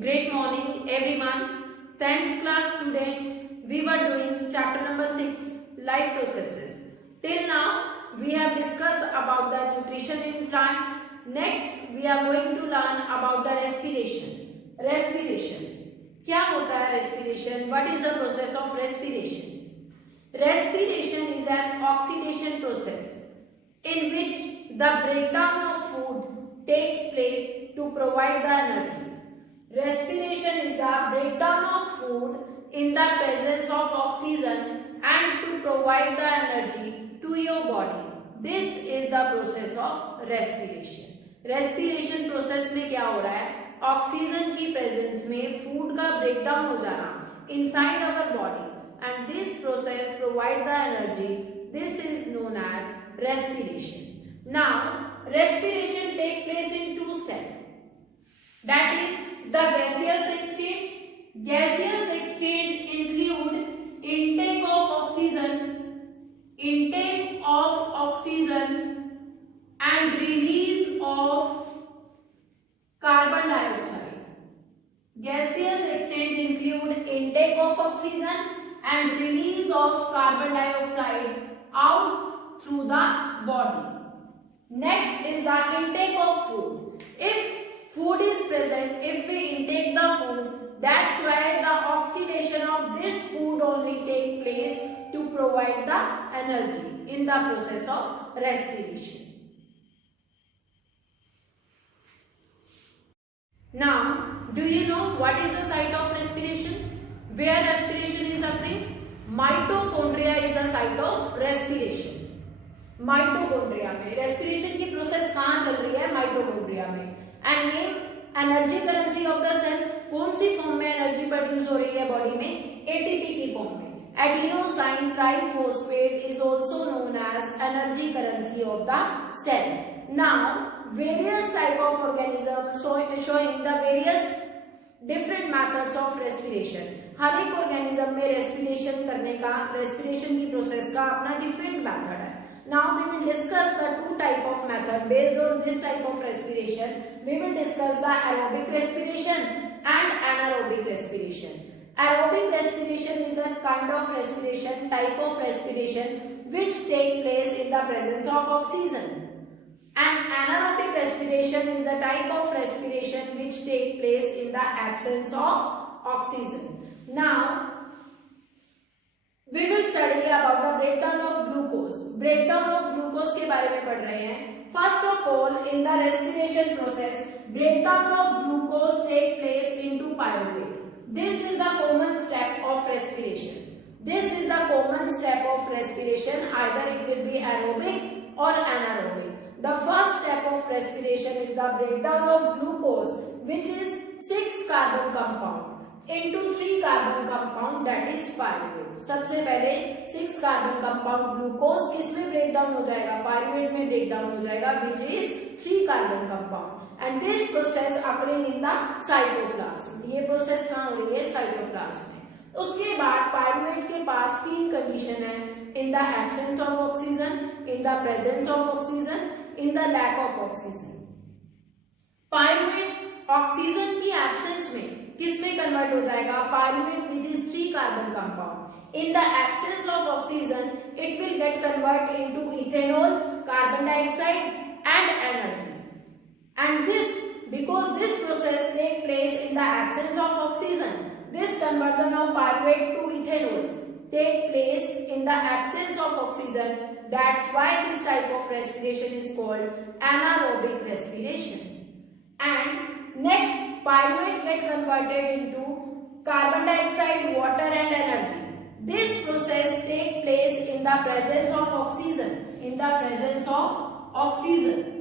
Great morning everyone. 10th class student, we were doing chapter number 6, life processes. Till now, we have discussed about the nutrition in plant. Next, we are going to learn about the respiration. Respiration. क्या होता है respiration? What is the process of respiration? Respiration is an oxidation process in which the breakdown of food takes place to provide the energy. Respiration is the breakdown of food in the presence of oxygen and to provide the energy to your body. This is the process of respiration. Respiration process में क्या हो रहा है? Oxygen की presence में food का breakdown हो जाना inside our body, and this process provide the energy. This is known as respiration. Now, respiration take place in two steps. That is the gaseous exchange. Gaseous exchange include intake of oxygen and release of carbon dioxide. Gaseous exchange include intake of oxygen and release of carbon dioxide out through the body. Next is the intake of food. If food is present, if we intake the food, that's where the oxidation of this food only take place to provide the energy in the process of respiration. Now, do you know what is the site of respiration? Where respiration is occurring? Mitochondria is the site of respiration. Mitochondria में respiration की process कहाँ चल रही है? Mitochondria में. And name energy currency of the cell. कौन सी form में एनर्जी प्रोड्यूस हो रही है बॉडी में? एटीपी की फॉर्म में. Adenosine triphosphate is also known as energy currency of the cell. Now various type of organism showing the various different methods of respiration. हर एक ऑर्गेनिज्म में रेस्पिरेशन करने का, रेस्पिरेशन की प्रोसेस का अपना डिफरेंट मेथड है. Now we will discuss the two type of method. Based on this type of respiration, we will discuss the aerobic respiration and anaerobic respiration. Aerobic respiration is the kind of respiration, type of respiration which take place in the presence of oxygen. And anaerobic respiration is the type of respiration which take place in the absence of oxygen. Now, we will study about the breakdown of glucose. Breakdown of glucose के बारे में पढ़ रहे हैं. First of all, in the respiration process, breakdown of glucose take place into pyruvate. This is the common step of respiration. This is the common step of respiration. Either it will be aerobic or anaerobic. The first step of respiration is the breakdown of glucose, which is 6 carbon compound into 3 carbon compound, that is pyruvate. सबसे पहले 6 carbon compound glucose किसमें breakdown हो जाएगा? pyruvate में breakdown हो जाएगा, which is 3 carbon compound. And this process occurring in the cytoplasm. ये process कहाँ हो रही है? cytoplasm में. उसके बाद pyruvate के पास 3 condition है: in the absence of oxygen, in the presence of oxygen, in the lack of oxygen. Pyruvate oxygen की एब्सेंस में किस में कन्वर्ट हो जाएगा? Pyruvate which is 3 carbon compound. In the absence of oxygen it will get convert into ethanol, carbon dioxide and energy. And this because this process take place in the absence of oxygen, this conversion of pyruvate to ethanol take place in the absence of oxygen. That's why this type of respiration is called anaerobic respiration. And next, pyruvate get converted into carbon dioxide, water and energy. This process take place in the presence of oxygen. In the presence of oxygen.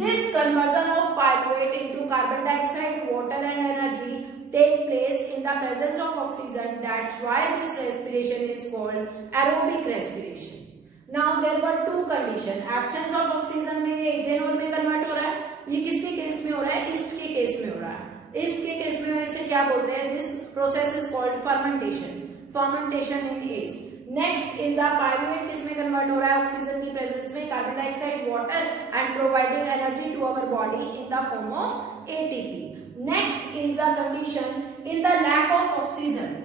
This conversion of pyruvate into carbon dioxide, water and energy take place in the presence of oxygen. That's why this respiration is called aerobic respiration. Now there were two conditions. Absence of oxygen में ये ethanol में convert हो रहा है. ये किसके case में हो रहा है? ईस्ट के केस में हो रहा है. ईस्ट के केस में इसे क्या बोलते हैं? This process is called fermentation. Fermentation in yeast. Next is the pyruvate, किसमें कन्वर्ट हो रहा है? ऑक्सीजन की प्रेजेंस में, carbon dioxide, water and providing energy to our body in the form of ATP. Next is the condition in the lack of oxygen.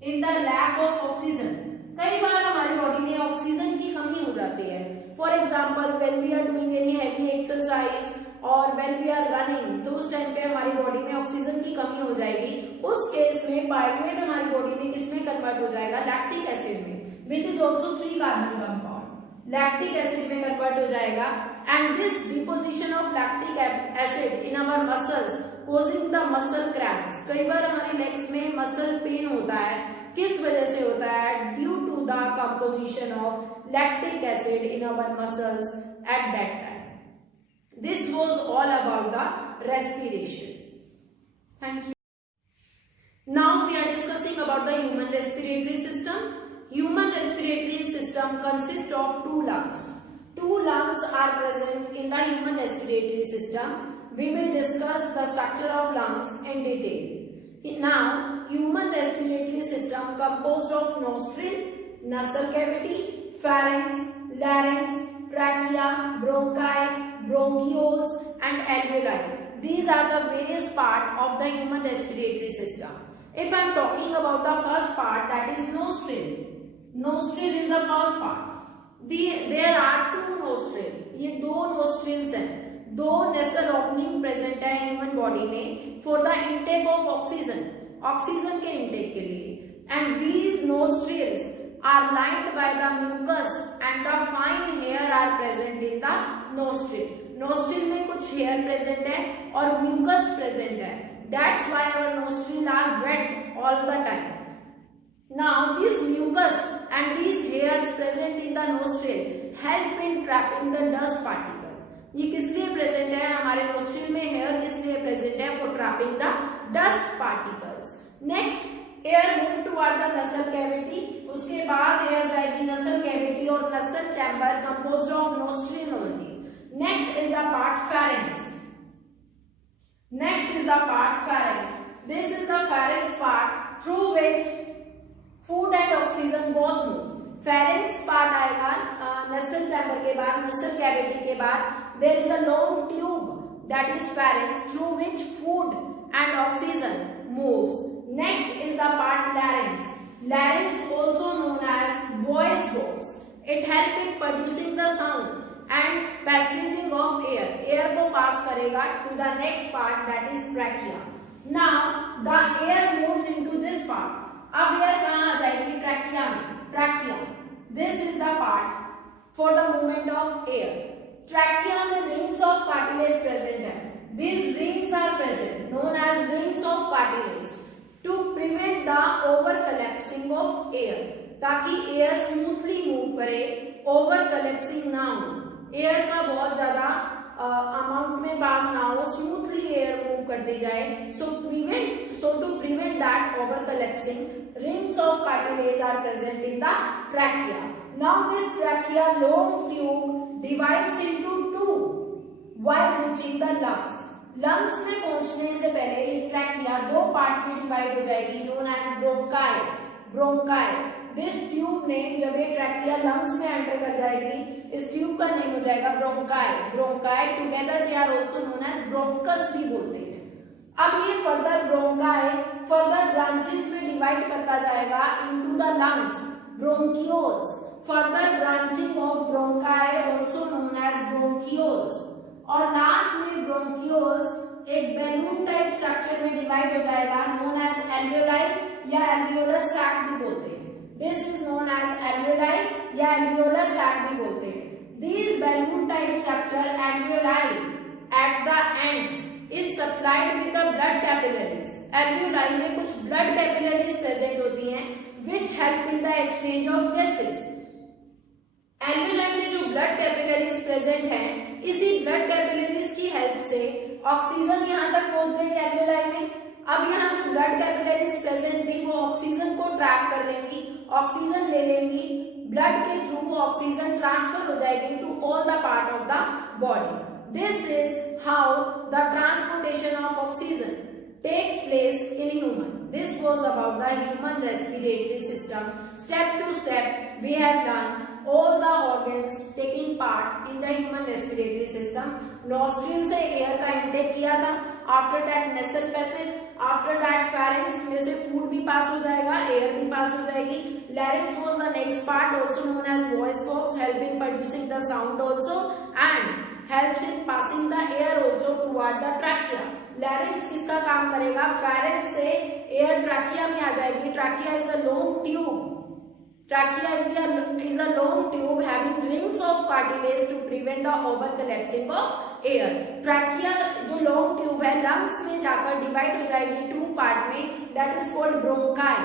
In the lack of oxygen, कई बार हमारी body में oxygen की कमी हो जाती है. For example when we are doing any heavy exercise और when we are running, तो उस टाइम पे हमारी बॉडी में ऑक्सीजन की कमी हो जाएगी. उस केस में पायरुवेट हमारी बॉडी में किसमें कन्वर्ट हो जाएगा? लैक्टिक एसिड में, which is also 3 carbon compound. Lactic acid में कन्वर्ट हो जाएगा. And this deposition of lactic acid in our muscles causing the muscle cramps. कई बार हमारी लेग्स में मसल पेन होता है. किस वजह से होता है? Due to the composition of lactic acid in our muscles at that time. This was all about the respiration. Thank you. Now we are discussing about the human respiratory system. Human respiratory system consists of 2 lungs. 2 lungs are present in the human respiratory system. We will discuss the structure of lungs in detail. Now, human respiratory system composed of nostril, nasal cavity, pharynx, larynx, trachea, bronchi, bronchioles, and alveoli. These are the various parts of the human respiratory system. If I am talking about the first part, that is nostril. Nostril is the first part. There are 2 nostril. ये 2 nostrils हैं. 2 nasal opening present है human body में for the intake of oxygen, oxygen के intake के लिए. And these nostrils are lined by the mucus and the fine hair are present in the nostril. Nostril में कुछ hair present है और mucus present है. That's why our nostril are wet all the time. Now this mucus and these hairs present in the nostril help in trapping the dust particle. ये किस लिए present है? हमारे नोस्ट्रिल में hair किस लिए प्रेजेंट है? For trapping the dust particles. Next air move toward the नसल कैविटी. उसके बाद एयर जाएगी नसल कैविटी और नसल chamber composed of nostril only. Next is the part pharynx. Next is the part pharynx. This is the pharynx part through which food and oxygen both move. Pharynx part आएगा nasal chamber के बाद, nasal cavity के बाद. There is a long tube that is pharynx through which food and oxygen moves. Next is the part larynx. Larynx also known as voice box. It helps in producing the sound and passaging of air. Air को pass करेगा to the next part that is trachea. Now the air moves into this part. अब air कहाँ आ जाएगी? Trachea में. Trachea, this is the part for the movement of air. Trachea में rings of cartilage present है. These rings are present known as rings of cartilage to prevent the over collapsing of air. ताकि air smoothly move करे, over collapsing ना हो, air का बहुत ज्यादा amount में पास ना हो, स्मूथली एयर मूव करती जाए. So to prevent that over collapsing, rings of cartilage are present in the trachea. Now this trachea long tube divides into 2 while reaching the lungs. Lungs में पहुंचने से पहले ये ट्रैकिया 2 पार्ट में divide हो जाएगी, known as bronchi. Bronchi. This tube name जब ये ट्रैकिया लंग्स में एंटर कर जाएगी, इस ट्यूब का नेम हो जाएगा bronchi. Bronchi together they are also known as bronchus भी बोलते हैं. अब ये फर्दर bronchi फर्दर ब्रांचेस में डिवाइड करता जाएगा into the lungs, bronchioles. Further branching of bronchi also known as bronchioles. और लास्ट में bronchioles एक बैलून टाइप स्ट्रक्चर में डिवाइड हो जाएगा, known as alveoli या alveolar sac भी बोलते हैं. This is known as alveoli या alveolar sac भी बोलते हैं. These balloon type structure alveoli at the end is supplied with the blood capillaries. Alveoli में कुछ blood capillaries present होती हैं which help in the exchange of gases. Alveoli में जो blood capillaries present हैं, इसी blood capillaries की help से ऑक्सीजन यहाँ तक पहुँच गई alveoli में. अब यहाँ जो ब्लड कैपिलरीज प्रेजेंट थी वो ऑक्सीजन को ट्रैप कर लेंगी, ऑक्सीजन ले लेंगी, ब्लड के थ्रू ऑक्सीजन ट्रांसफर हो जाएगी to all the part of the body. This is how the transportation of oxygen takes place in human. This was about the human respiratory system. Step to step we have done all the organs taking part in the human respiratory system. Nostril से air का intake किया था, after that nasal passage, after that pharynx में से food भी पास हो जाएगा, एयर भी पास हो जाएगी। Larynx was the next part also known as voice box, helping producing the sound also and helps in passing the air also toward the trachea. Larynx किसका काम करेगा, फेरेंक्स से एयर ट्रैकिया में आ जाएगी। Trachea is a long tube, trachea is a long tube having rings of cartilage to prevent the over collapsing of air. Trachea जो long tube है lungs में जाकर divide हो जाएगी two part में, that is called bronchi,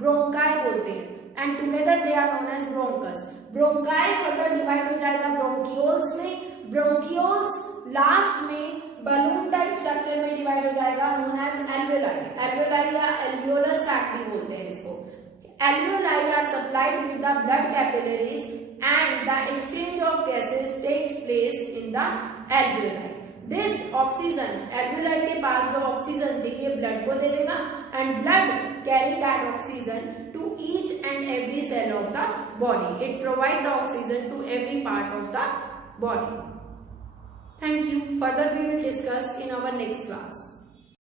bronchi बोलते हैं, and together they are known as bronchus. Bronchi further divide हो जाएगा bronchioles में, bronchioles last में balloon type structure में divide हो जाएगा known as alveoli, alveoli या alveolar sac भी बोलते हैं इसको। Alveoli are supplied with the blood capillaries and the exchange of gases takes place in the alveoli. This oxygen, alveoli के पास जो ऑक्सीजन थी ये ब्लड को दे देगा and blood carry that oxygen to each and every cell of the body. It provides the oxygen to every part of the body. Thank you. Further we will discuss in our next class.